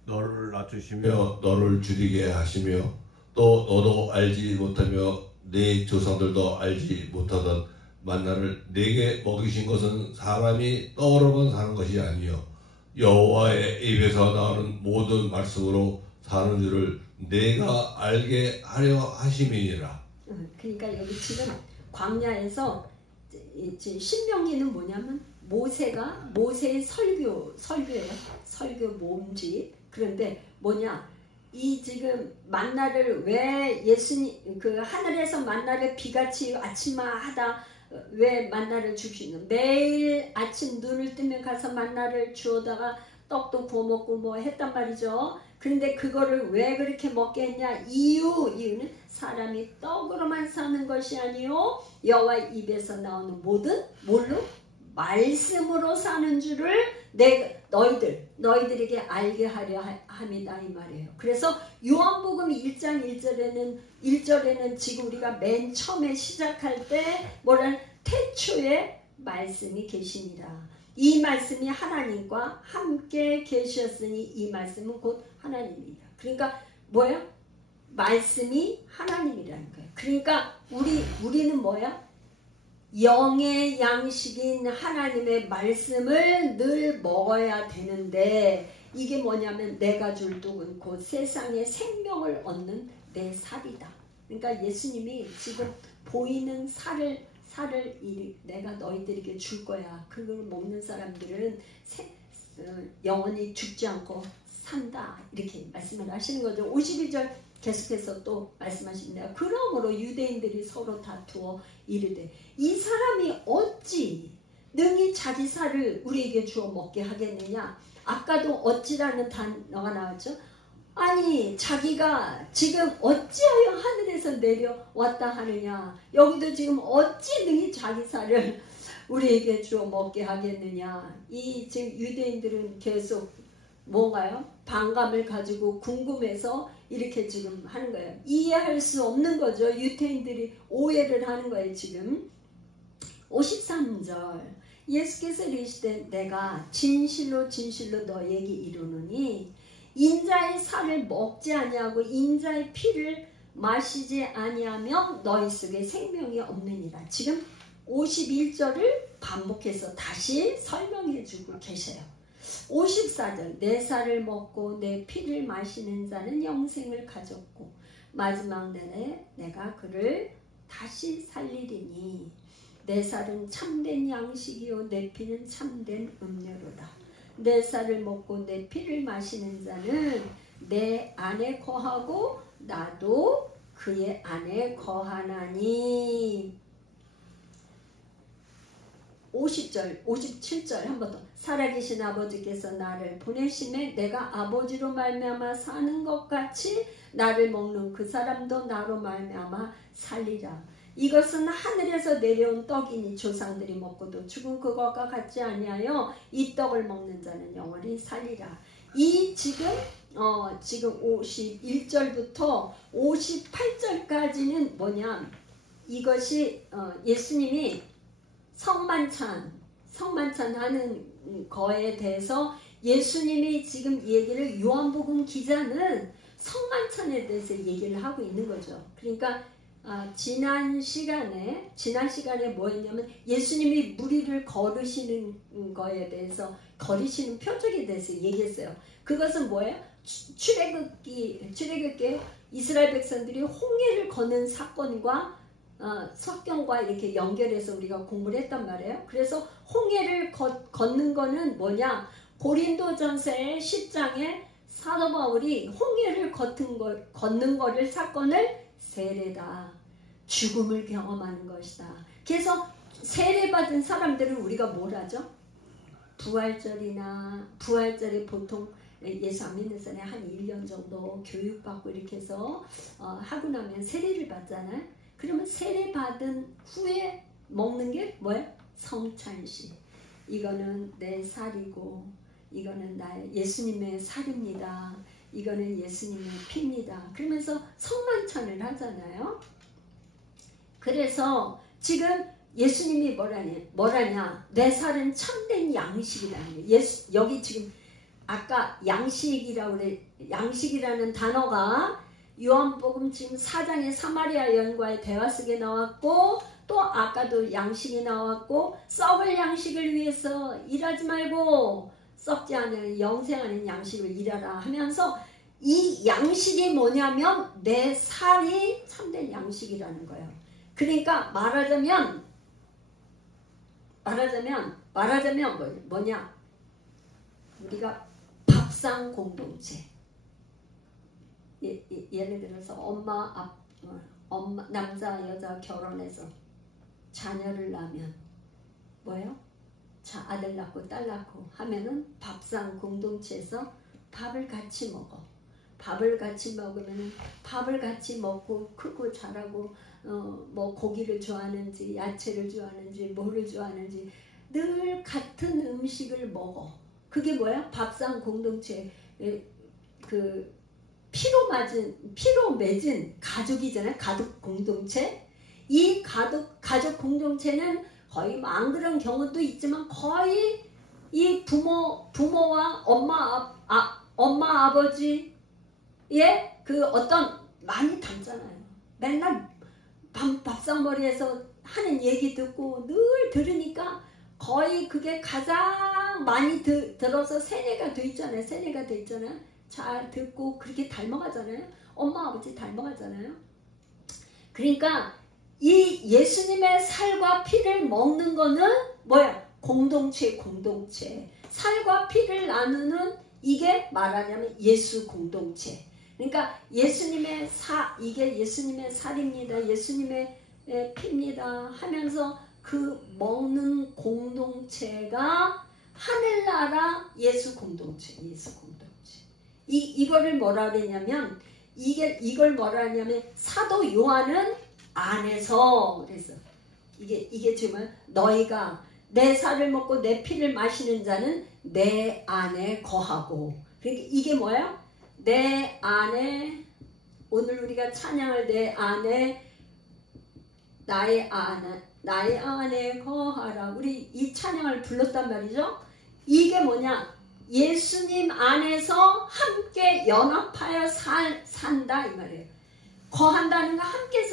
너를 낮추시며 너를 줄이게 하시며 또 너도 알지 못하며 네 조상들도 알지 못하던 만나를 네게 먹이신 것은 사람이 떡으로만 사는 것이 아니요 여호와의 입에서 나오는 모든 말씀으로 사는 줄을 내가 알게 하려 하심이니라. 그러니까 여기 지금 광야에서 신명기는 뭐냐면 모세의 설교예요. 설교 모음집. 그런데 뭐냐? 이 지금 만나를 왜 예수님 그 하늘에서 만나를 비같이 아침마다 왜 만나를 주시는 매일 아침 눈을 뜨면 가서 만나를 주워다가 떡도 구워 먹고 뭐 했단 말이죠. 그런데 그거를 왜 그렇게 먹게 했냐? 이유는 사람이 떡으로만 사는 것이 아니요 여호와 입에서 나오는 모든 뭘로? 말씀으로 사는 줄을 너희들에게 알게 하려 함이다 이 말이에요. 그래서 요한복음 1장 1절에는 지금 우리가 맨 처음에 시작할 때 뭐라는 태초에 말씀이 계시니라. 이 말씀이 하나님과 함께 계셨으니 이 말씀은 곧 하나님이다. 그러니까 뭐야? 말씀이 하나님이라는 거예요. 그러니까 우리는 뭐야? 영의 양식인 하나님의 말씀을 늘 먹어야 되는데 이게 뭐냐면 내가 줄 떡은 곧 세상의 생명을 얻는 내 살이다. 그러니까 예수님이 지금 보이는 살을 내가 너희들에게 줄 거야. 그걸 먹는 사람들은 영원히 죽지 않고 산다. 이렇게 말씀을 하시는 거죠. 52절 계속해서 또 말씀하십니다. 그러므로 유대인들이 서로 다투어 이르되 이 사람이 어찌 능히 자기 살을 우리에게 주어 먹게 하겠느냐. 아까도 어찌라는 단어가 나왔죠. 아니 자기가 지금 어찌하여 하늘에서 내려왔다 하느냐. 여기도 지금 어찌 능히 자기 살을 우리에게 주어 먹게 하겠느냐. 이 지금 유대인들은 계속 뭔가요? 반감을 가지고 궁금해서 이렇게 지금 하는 거예요. 이해할 수 없는 거죠. 유대인들이 오해를 하는 거예요. 지금 53절 예수께서 이르시되 내가 진실로 너에게 이르노니 인자의 살을 먹지 아니하고 인자의 피를 마시지 아니하면 너희 속에 생명이 없느니라. 지금 51절을 반복해서 다시 설명해 주고 계셔요. 54절 내 살을 먹고 내 피를 마시는 자는 영생을 가졌고 마지막 날에 내가 그를 다시 살리리니 내 살은 참된 양식이요 내 피는 참된 음료로다. 내 살을 먹고 내 피를 마시는 자는 내 안에 거하고 나도 그의 안에 거하나니. 50절, 57절 한 번 더. 살아계신 아버지께서 나를 보내심에 내가 아버지로 말미암아 사는 것 같이 나를 먹는 그 사람도 나로 말미암아 살리라. 이것은 하늘에서 내려온 떡이니 조상들이 먹고도 죽은 그것과 같지 아니하여 이 떡을 먹는 자는 영원히 살리라. 이 지금 51절부터 58절까지는 뭐냐? 이것이 예수님이 성만찬 하는 거에 대해서 예수님이 지금 얘기를 요한복음 기자는 성만찬에 대해서 얘기를 하고 있는 거죠. 그러니까 지난 시간에 뭐였냐면 예수님이 무리를 거르시는 거에 대해서 거르시는 표적에 대해서 얘기했어요. 그것은 뭐예요? 출애굽기에 이스라엘 백성들이 홍해를 거는 사건과 석경과 이렇게 연결해서 우리가 공부를 했단 말이에요. 그래서 홍해를 걷는 거는 뭐냐? 고린도전서의 10장에 사도 바울이 홍해를 걷는 거를 사건을 세례다. 죽음을 경험하는 것이다. 그래서 세례받은 사람들은 우리가 뭘 하죠? 부활절에 보통 예수 안 믿는 사람이 한 1년 정도 교육받고 이렇게 해서 하고 나면 세례를 받잖아요. 그러면 세례받은 후에 먹는 게 뭐예요? 성찬식. 이거는 내 살이고 이거는 나의 예수님의 살입니다. 이거는 예수님의 피입니다. 그러면서 성만찬을 하잖아요. 그래서 지금 예수님이 뭐라냐? 내 살은 참된 양식이라는 거예요. 여기 지금 아까 양식이라는 단어가 요한복음 지금 4장의 사마리아 여인과의 대화 속에 나왔고 또 아까도 양식이 나왔고 썩을 양식을 위해서 일하지 말고 썩지 않은 영생하는 양식을 일하라 하면서 이 양식이 뭐냐면 내 살이 참된 양식이라는 거예요. 그러니까 말하자면 말하자면 뭐냐? 우리가 밥상 공동체. 예를 들어서 엄마, 남자, 여자 결혼해서 자녀를 낳으면 뭐예요? 아들 낳고 딸 낳고 하면은 밥상 공동체에서 밥을 같이 먹어. 밥을 같이 먹으면은 밥을 같이 먹고 크고 자라고 뭐 고기를 좋아하는지 야채를 좋아하는지 뭐를 좋아하는지 늘 같은 음식을 먹어. 그게 뭐야? 밥상 공동체. 그 피로 맺은 가족이잖아요. 가족 공동체. 이 가족 공동체는 거의 뭐 안 그런 경우도 있지만 거의 이 부모와 엄마 아버지의 그 어떤 많이 닮잖아요. 맨날 밥상머리에서 하는 얘기 듣고 늘 들으니까 거의 그게 가장 많이 들어서 세뇌가 돼 있잖아요. 잘 듣고 그렇게 닮아가잖아요. 엄마 아버지 닮아가잖아요. 그러니까 이 예수님의 살과 피를 먹는 거는 뭐야? 공동체. 살과 피를 나누는 이게 말하자면 예수 공동체. 그러니까 이게 예수님의 살입니다. 예수님의 피입니다. 하면서 그 먹는 공동체가 하늘나라 예수 공동체. 이거를 뭐라 그랬냐면 이걸 뭐라 하냐면 사도 요한은 안에서 그래서 이게 정말 너희가 내 살을 먹고 내 피를 마시는 자는 내 안에 거하고. 그러니까 이게 뭐예요? 내 안에 오늘 우리가 찬양을 내 안에 나의 안에 거하라. 우리 이 찬양을 불렀단 말이죠. 이게 뭐냐? 예수님 안에서 함께 연합하여 산다 이 말이에요. 거한다는 거 함께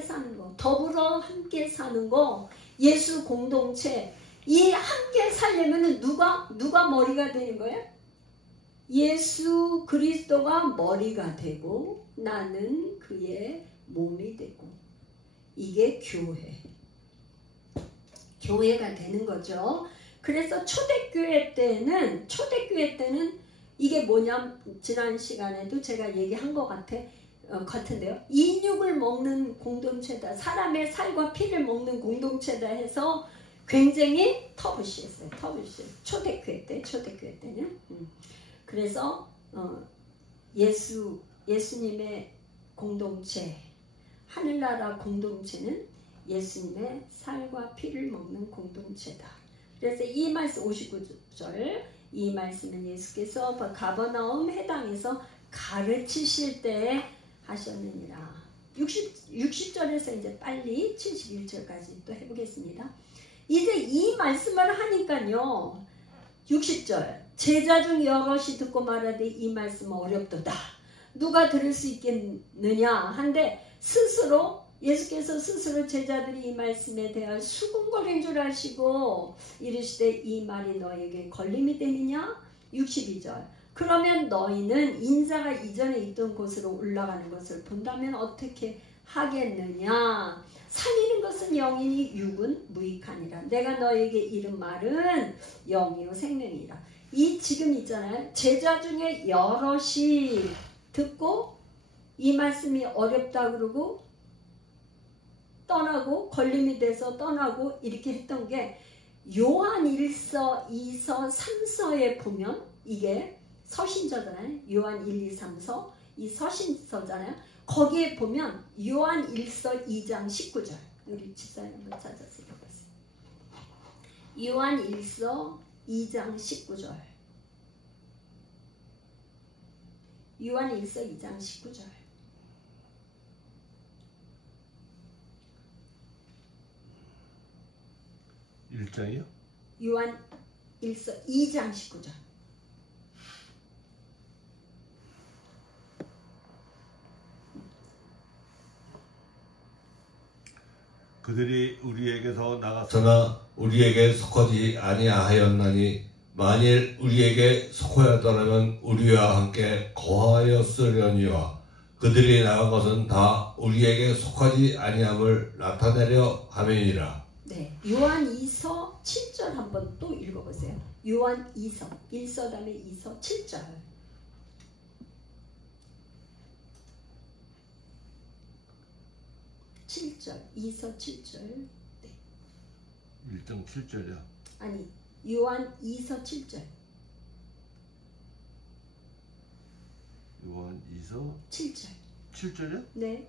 사는 거. 더불어 함께 사는 거. 예수 공동체. 이 함께 살려면 누가 머리가 되는 거예요? 예수 그리스도가 머리가 되고 나는 그의 몸이 되고. 이게 교회가 되는 거죠. 그래서 초대교회 때는 이게 뭐냐, 지난 시간에도 제가 얘기한 것 같은데요. 인육을 먹는 공동체다. 사람의 살과 피를 먹는 공동체다 해서 굉장히 터부시했어요. 초대교회 때는. 그래서 예수님의 공동체, 하늘나라 공동체는 예수님의 살과 피를 먹는 공동체다. 그래서 이 말씀 59절 이 말씀은 예수께서 가버나움 해당에서 가르치실 때 하셨느니라. 60절에서 이제 빨리 71절까지 또 해보겠습니다. 이제 이 말씀을 하니까요. 60절 제자 중 여럿이 듣고 말하되 이 말씀은 어렵도다. 누가 들을 수 있겠느냐 한데 예수께서 스스로 제자들이 이 말씀에 대하여 수군거린 줄 아시고 이르시되 이 말이 너에게 걸림이 되느냐? 62절 그러면 너희는 인자가 이전에 있던 곳으로 올라가는 것을 본다면 어떻게 하겠느냐? 살리는 것은 영이니 육은 무익하니라. 내가 너에게 이른 말은 영이요 생명이라. 이 지금 있잖아요. 제자 중에 여럿이 듣고 이 말씀이 어렵다 그러고 떠나고 걸림이 돼서 떠나고 이렇게 했던 게 요한 1서, 2서, 3서에 보면 이게 서신서잖아요. 요한 1, 2, 3서 이 서신서잖아요. 거기에 보면 요한 1서 2장 19절 우리 집사님 한번 찾아서 읽어보세요. 요한 1서 2장 19절 요한 1서 2장 19절 1장이요? 요한 1서 2장 19절 그들이 우리에게서 나갔으나 우리에게 속하지 아니하였나니 만일 우리에게 속하였더라면 우리와 함께 거하였으려니와 그들이 나간 것은 다 우리에게 속하지 아니함을 나타내려 함이니라. 네, 요한 2서 7절 한번 또 읽어보세요. 요한 2서 1서 다음에 2서 7절. 7절 2서 7절. 네. 1장 7절이야. 아니 요한 2서 7절. 요한 2서 7절. 7절이야? 네.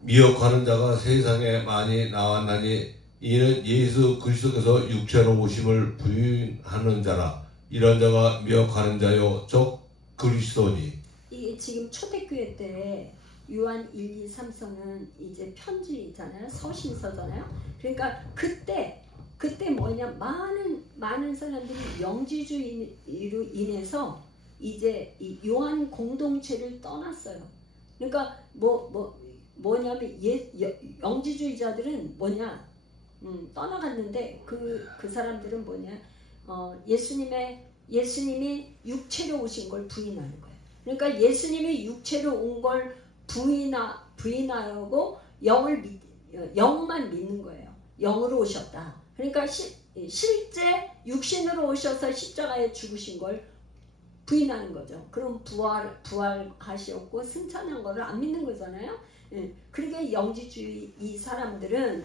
미혹하는 자가 세상에 많이 나왔나니 이는 예수 그리스도께서 육체로 오심을 부인하는 자라. 이런 자가 미혹하는 자요 즉 그리스도니. 이게 지금 초대교회 때 요한 1, 2, 3서는 이제 편지잖아요. 서신서잖아요. 그러니까 그때 뭐냐, 많은 사람들이 영지주의로 인해서 이제 이 요한 공동체를 떠났어요. 그러니까 뭐냐면 영지주의자들은 뭐냐, 떠나갔는데 그 사람들은 뭐냐, 예수님이 육체로 오신 걸 부인하는 거예요. 그러니까 예수님이 육체로 온 걸 부인하고 영만 믿는 거예요. 영으로 오셨다. 그러니까 실제 육신으로 오셔서 십자가에 죽으신 걸 부인하는 거죠. 그럼 부활하셨고 승천한 거를 안 믿는 거잖아요. 그러니까 영지주의 이 사람들은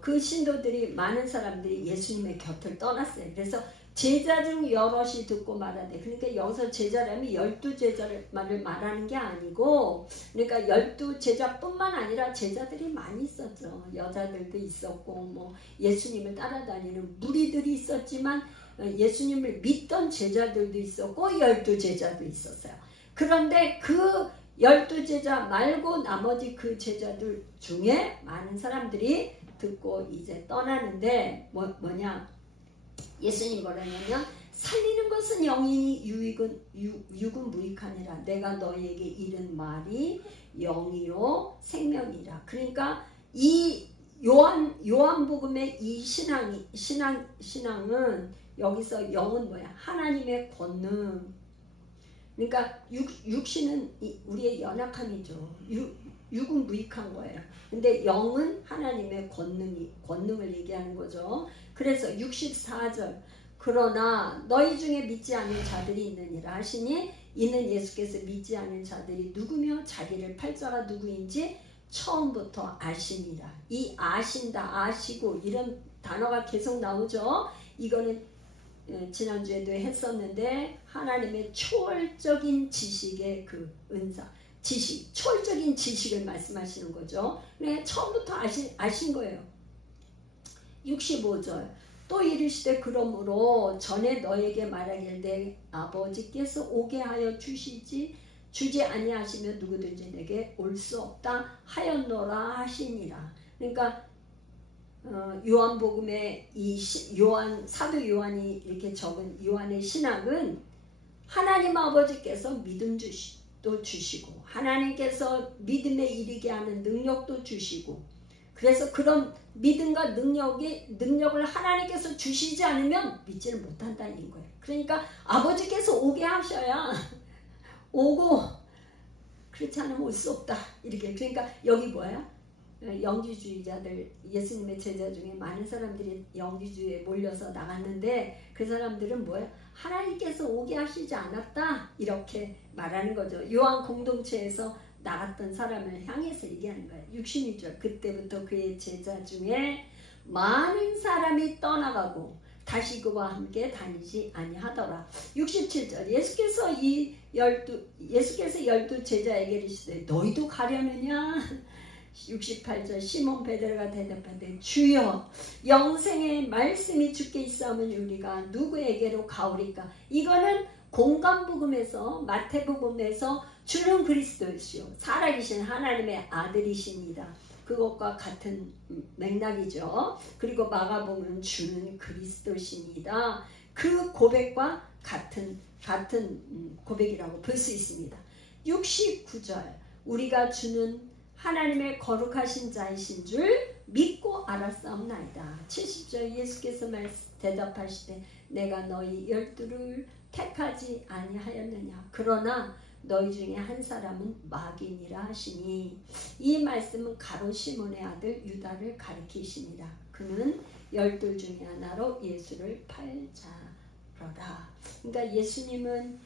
그 신도들이, 많은 사람들이 예수님의 곁을 떠났어요. 그래서 제자 중 여럿이 듣고 말하되, 그러니까 여기서 제자라면 12제자를 말하는 게 아니고, 그러니까 12제자뿐만 아니라 제자들이 많이 있었죠. 여자들도 있었고, 뭐 예수님을 따라다니는 무리들이 있었지만 예수님을 믿던 제자들도 있었고 12제자도 있었어요. 그런데 그 12제자 말고 나머지 그 제자들 중에 많은 사람들이 듣고 이제 떠나는데 뭐냐, 예수님 뭐라냐면 살리는 것은 영이니 육은 무익하니라. 내가 너희에게 이른 말이 영이요 생명이라. 그러니까 이 요한복음의 이 신앙은 여기서 영은 뭐야? 하나님의 권능. 그러니까 육신은 우리의 연약함이죠. 육은 무익한 거예요. 근데 영은 하나님의 권능을 얘기하는 거죠. 그래서 64절, 그러나 너희 중에 믿지 않는 자들이 있느니라 하시니, 이는 예수께서 믿지 않는 자들이 누구며 자기를 팔 자가 누구인지 처음부터 아시니라. 이 아신다, 아시고 이런 단어가 계속 나오죠. 이거는 지난주에도 했었는데 하나님의 초월적인 지식의 그 은사, 지식, 초월적인 지식을 말씀하시는 거죠. 그래, 처음부터 아신 거예요. 65절, 또 이르시되 그러므로 전에 너에게 말하길 내 아버지께서 오게 하여 주지 아니하시면 누구든지 내게 올 수 없다 하였노라 하시니라. 그러니까 요한복음의 사도 요한이 이렇게 적은 요한의 신학은 하나님 아버지께서 믿음도 주시고 하나님께서 믿음에 이르게 하는 능력도 주시고, 그래서 그런 믿음과 능력을 하나님께서 주시지 않으면 믿지를 못한다는 거예요. 그러니까 아버지께서 오게 하셔야 오고, 그렇지 않으면 올 수 없다 이렇게. 그러니까 여기 뭐야? 영지주의자들, 예수님의 제자 중에 많은 사람들이 영지주의에 몰려서 나갔는데 그 사람들은 뭐야? 하나님께서 오게 하시지 않았다 이렇게 말하는 거죠. 요한 공동체에서 나갔던 사람을 향해서 얘기하는 거예요. 66절, 그때부터 그의 제자 중에 많은 사람이 떠나가고 다시 그와 함께 다니지 아니하더라. 67절, 예수께서 12 제자에게 이르시되 너희도 가려느냐? 68절, 시몬 베드로가 대답하되 주여, 영생의 말씀이 주께 있사오면 우리가 누구에게로 가오리까? 이거는 공관복음에서, 마태복음에서 주는 그리스도시요 살아계신 하나님의 아들이십니다. 그것과 같은 맥락이죠. 그리고 마가복음은 주는 그리스도십니다. 그 고백과 같은 고백이라고 볼 수 있습니다. 69절, 우리가 주는 하나님의 거룩하신 자이신 줄 믿고 알았사옵나이다. 70절, 예수께서 대답하시되 내가 너희 12를 택하지 아니하였느냐? 그러나 너희 중에 한 사람은 마귀니라 하시니 이 말씀은 가롯 시몬의 아들 유다를 가리키십니다. 그는 12 중에 하나로 예수를 팔자러라. 그러니까 예수님은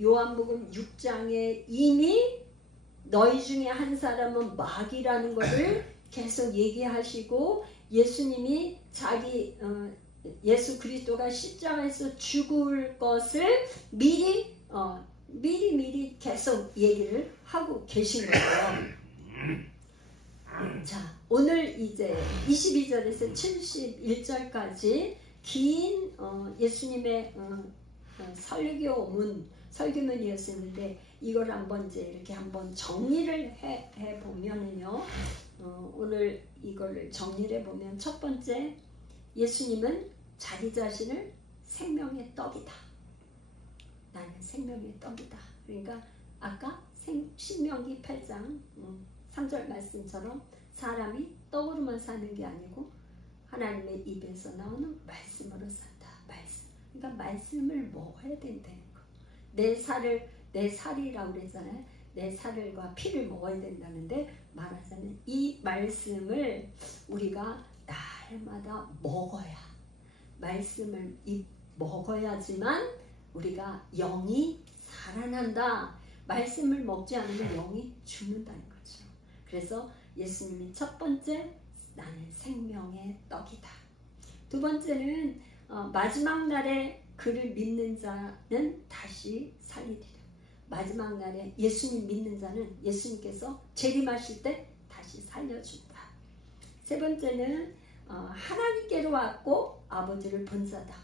요한복음 6장에 이미 너희 중에 한 사람은 마귀라는 것을 계속 얘기하시고 예수님이 예수 그리스도가 십자가에서 죽을 것을 미리 계속 얘기를 하고 계신 거예요. 자, 오늘 이제 22절에서 71절까지 긴 예수님의 설교문이었었는데 이걸 한번 이제 이렇게 한번 정리를 해 보면은요. 오늘 이걸 정리를 해 보면 첫 번째, 예수님은 자기 자신을 생명의 떡이다. 나는 생명의 떡이다. 그러니까 아까 신명기 8장 3절 말씀처럼 사람이 떡으로만 사는 게 아니고 하나님의 입에서 나오는 말씀으로 산다. 말씀. 그러니까 말씀을 먹어야 된다는 거. 내 살이라고 그랬잖아요. 내 살과 피를 먹어야 된다는데 말하자면 이 말씀을 우리가 날마다 먹어야, 말씀을 먹어야지만 우리가 영이 살아난다. 말씀을 먹지 않으면 영이 죽는다는 거죠. 그래서 예수님이 첫 번째, 나는 생명의 떡이다. 두 번째는 마지막 날에 그를 믿는 자는 다시 살리리라. 마지막 날에 예수님 믿는 자는 예수님께서 재림하실 때 다시 살려준다. 세 번째는 하나님께로 왔고 아버지를 본 자다.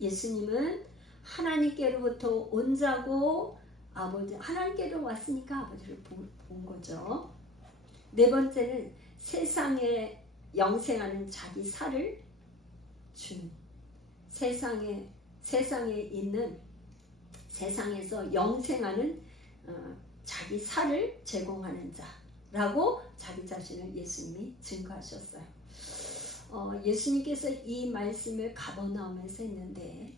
예수님은 하나님께로부터 온 자고 하나님께로 왔으니까 아버지를 본 거죠. 네 번째는 세상에 영생하는 자기 살을 준, 세상에서 영생하는 자기 살을 제공하는 자라고 자기 자신을 예수님이 증거하셨어요. 예수님께서 이 말씀을 가버나움에서 했는데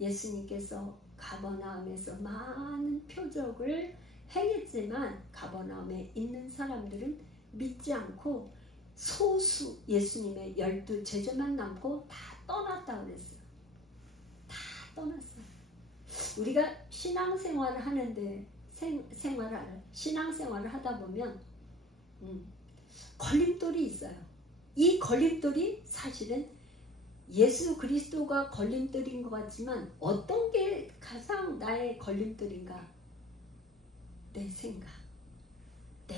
예수님께서 가버나움에서 많은 표적을 행했지만 가버나움에 있는 사람들은 믿지 않고 소수 예수님의 12 제자만 남고 다 떠났다고 그랬어요. 다 떠났어요. 우리가 신앙생활을 하는데 신앙생활을 하다 보면 걸림돌이 있어요. 이 걸림돌이 사실은 예수 그리스도가 걸림돌인 것 같지만 어떤 게 가장 나의 걸림돌인가? 내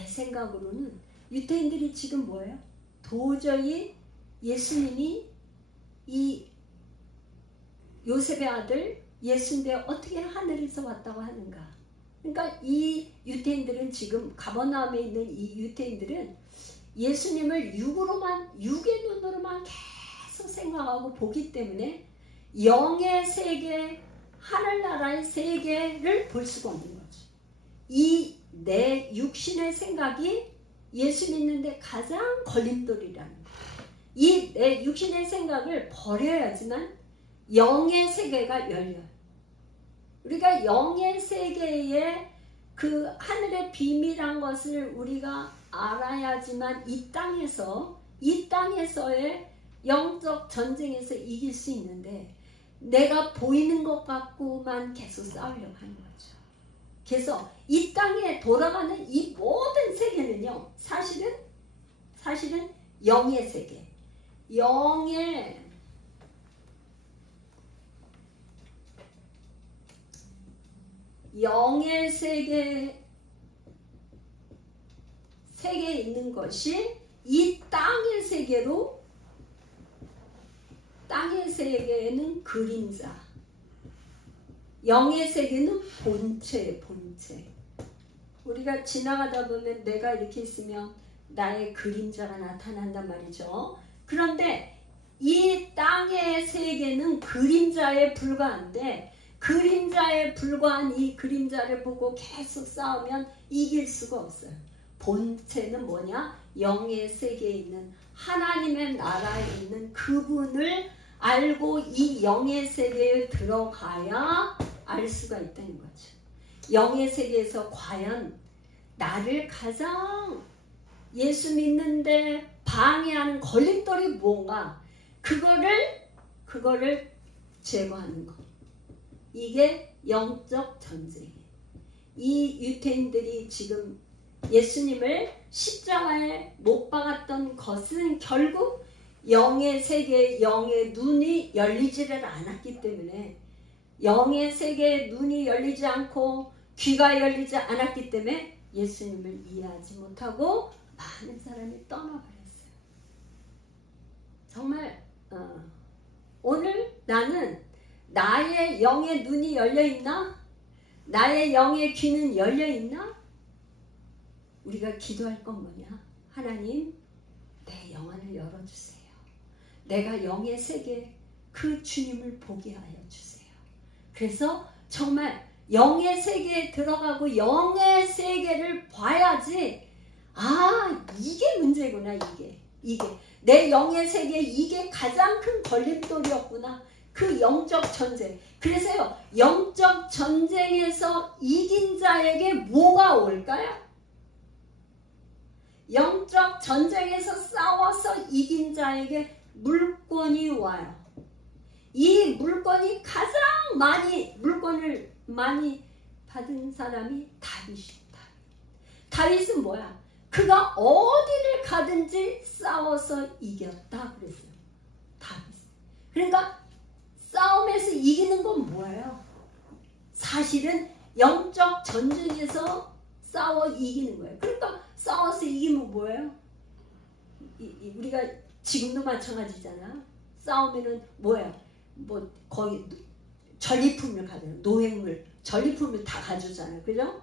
생각으로는 유대인들이 지금 뭐예요? 도저히 예수님이 이 요셉의 아들 예수인데 어떻게 하늘에서 왔다고 하는가? 그러니까 이 유대인들은 지금 가버나움에 있는 이 유대인들은 예수님을 육의 눈으로만 계속 생각하고 보기 때문에 영의 세계, 하늘나라의 세계를 볼 수가 없는 거죠. 이 내 육신의 생각이 예수 믿는데 가장 걸림돌이라는 거예요. 이 내 육신의 생각을 버려야지만 영의 세계가 열려요. 우리가 영의 세계의 그 하늘의 비밀한 것을 우리가 알아야지만 이 땅에서의 영적 전쟁에서 이길 수 있는데 내가 보이는 것 갖고만 계속 싸우려고 하는 거죠. 그래서 이 땅에 돌아가는 이 모든 세계는요, 사실은 영의 세계, 영의 세계에 있는 것이 이 땅의 세계에는 그림자, 영의 세계는 본체. 우리가 지나가다 보면 내가 이렇게 있으면 나의 그림자가 나타난단 말이죠. 그런데 이 땅의 세계는 그림자에 불과한데 그림자에 불과한 이 그림자를 보고 계속 싸우면 이길 수가 없어요. 본체는 뭐냐? 영의 세계에 있는 하나님의 나라에 있는 그분을 알고 이 영의 세계에 들어가야 알 수가 있다는 거죠. 영의 세계에서 과연 나를 가장 예수 믿는데 방해하는 걸림돌이 뭔가, 그거를 제거하는 것. 이게 영적 전쟁이에요. 이 유대인들이 지금 예수님을 십자가에 못 박았던 것은 결국 영의 세계, 영의 눈이 열리지를 않았기 때문에, 영의 세계의 눈이 열리지 않고 귀가 열리지 않았기 때문에 예수님을 이해하지 못하고 많은 사람이 떠나버렸어요. 정말 오늘 나는 나의 영의 눈이 열려있나? 나의 영의 귀는 열려있나? 우리가 기도할 건 뭐냐? 하나님, 내 영안을 열어주세요. 내가 영의 세계 그 주님을 보게 하여 주세요. 그래서 정말 영의 세계에 들어가고 영의 세계를 봐야지, 이게 문제구나. 이게 내 영의 세계, 이게 가장 큰 걸림돌이었구나. 그 영적 전쟁. 그래서요, 영적 전쟁에서 이긴 자에게 뭐가 올까요? 영적 전쟁에서 싸워서 이긴 자에게 물권이 와요. 이 물권이 가장 물권을 많이 받은 사람이 다윗입니다. 다윗은 뭐야? 그가 어디를 가든지 싸워서 이겼다 그랬어요. 다윗. 그러니까 싸움에서 이기는 건 뭐예요? 사실은 영적 전쟁에서 싸워 이기는 거예요. 그러니까 싸워서 이기면 뭐예요? 우리가 지금도 마찬가지잖아. 싸우면은 뭐예요? 뭐 거의 전리품을 가져요. 노획물, 전리품을 다 가져오잖아요. 그죠?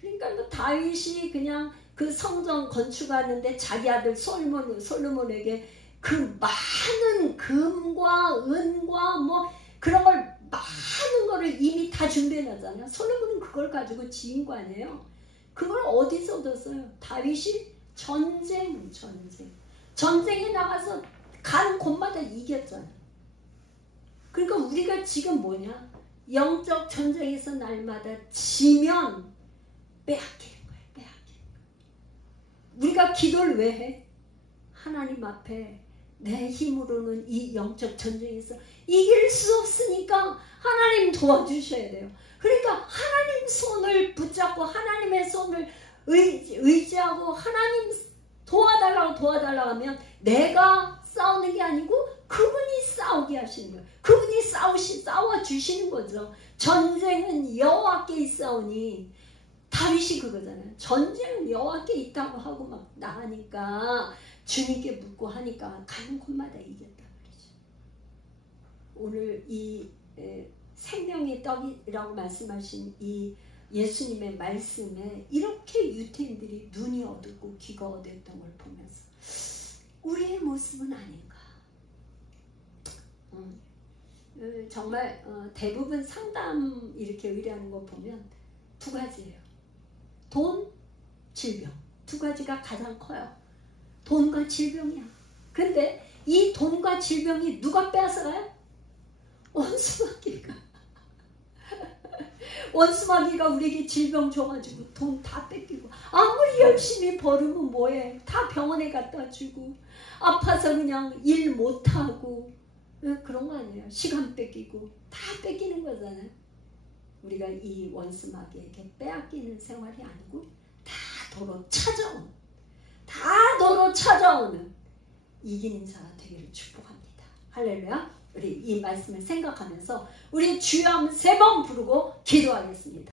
그러니까 뭐 다윗이 그냥 그 성전 건축하는데 자기 아들 솔로몬에게 그 많은 금과 은과 뭐 그런 걸 많은 거를 이미 다 준비해놨잖아요. 솔로몬은 그걸 가지고 지은 거 아니에요. 그걸 어디서 얻었어요? 다윗이 전쟁에 나가서 가는 곳마다 이겼잖아요. 그러니까 우리가 지금 뭐냐? 영적 전쟁에서 날마다 지면 빼앗기는 거예요. 우리가 기도를 왜 해? 하나님 앞에 내 힘으로는 이 영적 전쟁에서 이길 수 없으니까 하나님 도와주셔야 돼요. 그러니까 하나님 손을 붙잡고 하나님의 손을 의지하고 하나님 도와달라고 하면 내가 싸우는 게 아니고 그분이 싸우게 하시는 거예요. 그분이 싸워주시는 거죠. 전쟁은 여호와께 있사오니, 다윗이 그거잖아요. 전쟁은 여호와께 있다고 하고 막 나가니까 주님께 묻고 하니까 가는 곳마다 이겼다 그러죠. 오늘 이 생명의 떡이라고 말씀하신 이 예수님의 말씀에 이렇게 유태인들이 눈이 어둡고 귀가 어두웠던 걸 보면서 우리의 모습은 아닌가. 정말 대부분 상담 이렇게 의뢰하는 거 보면 두 가지예요. 돈, 질병. 두 가지가 가장 커요. 돈과 질병이야. 근데 이 돈과 질병이 누가 빼앗아가요? 원수마귀가. 원수마귀가 우리에게 질병 줘가지고 돈 다 뺏기고, 아무리 열심히 벌으면 뭐해? 다 병원에 갖다 주고, 아파서 그냥 일 못하고, 그런 거 아니에요. 시간 뺏기고 다 뺏기는 거잖아요. 우리가 이 원수마귀에게 빼앗기는 생활이 아니고 다 도로 찾아오는 이기는 자가 되기를 축복합니다. 할렐루야. 우리 이 말씀을 생각하면서 우리 주여 한번 3번 부르고 기도하겠습니다.